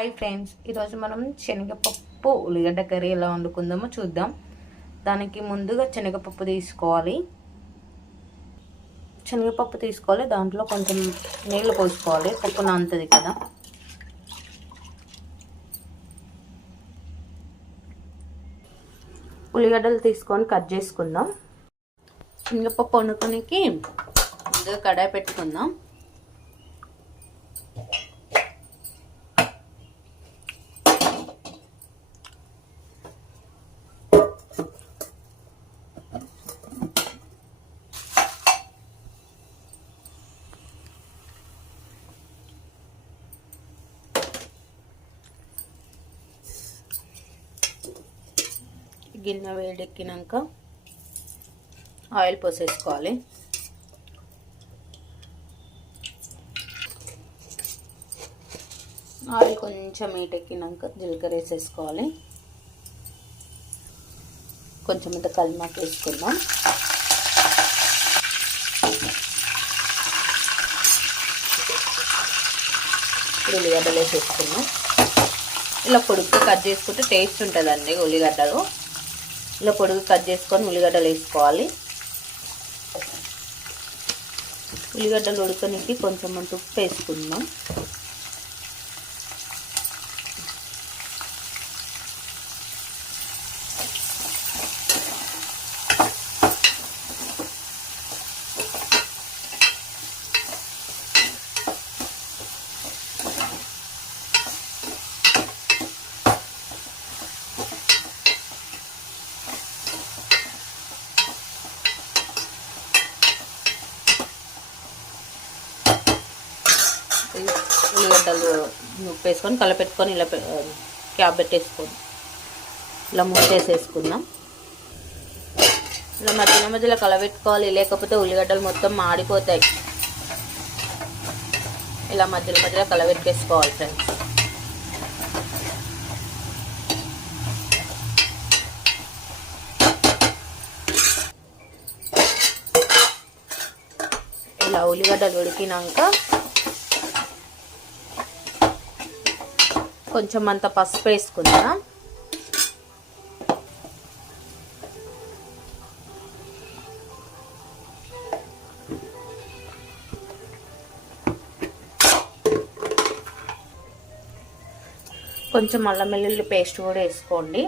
Hi friends, ఈరోజు మనం శనగపప్పు ఉల్లిగడ్డ కర్రీ ఎలా వండుకుందామో చూద్దాం. దానికి ముందుగా శనగపప్పు తీసుకోవాలి. దాంట్లో కొంచెం నీళ్ళు పోసుకోవాలి, పప్పు నానుతుంది కదా. ఉల్లిగడ్డలు తీసుకొని కట్ చేసుకుందాం. శనగపప్పు వండుకోనికి ముందుగా కడాయి పెట్టుకుందాం. గిన్నె వేడెక్కినాక ఆయిల్ పోసేసుకోవాలి. ఆయిల్ కొంచెం వేడెక్కినాక జీలకర్ర వేసేసుకోవాలి. కొంచెం అంత కల్మాకు వేసుకుందాం. ఉల్లిగడ్డలు వేసేసుకుందాం. ఇలా పొడుగ్గా కట్ చేసుకుంటే టేస్ట్ ఉంటుందండి. ఉల్లిగడ్డలు ఇలా పొడుగు కట్ చేసుకొని ఉల్లిగడ్డలు వేసుకోవాలి. ఉల్లిగడ్డలు ఉడకనికి కొంచెం అంత ఉప్పు వేసుకుందాం. ఉల్లిగడ్డలు ఉప్పు వేసుకొని కలపెట్టుకొని ఇలా క్యాప్ పెట్టేసుకొని ఇలా మూసేసేసుకుందాం. ఇలా మధ్యలో కలపెట్టుకోవాలి, లేకపోతే ఉల్లిగడ్డలు మొత్తం మాడిపోతాయి. ఇలా మధ్యలో కలపెట్టేసుకోవాలి ఫ్రెండ్స్. ఇలా ఉల్లిగడ్డలు ఉడికినాక కొంచెం అంత పసుపు వేసుకుందా. కొంచెం అల్లం వెల్లుల్లి పేస్ట్ కూడా వేసుకోండి.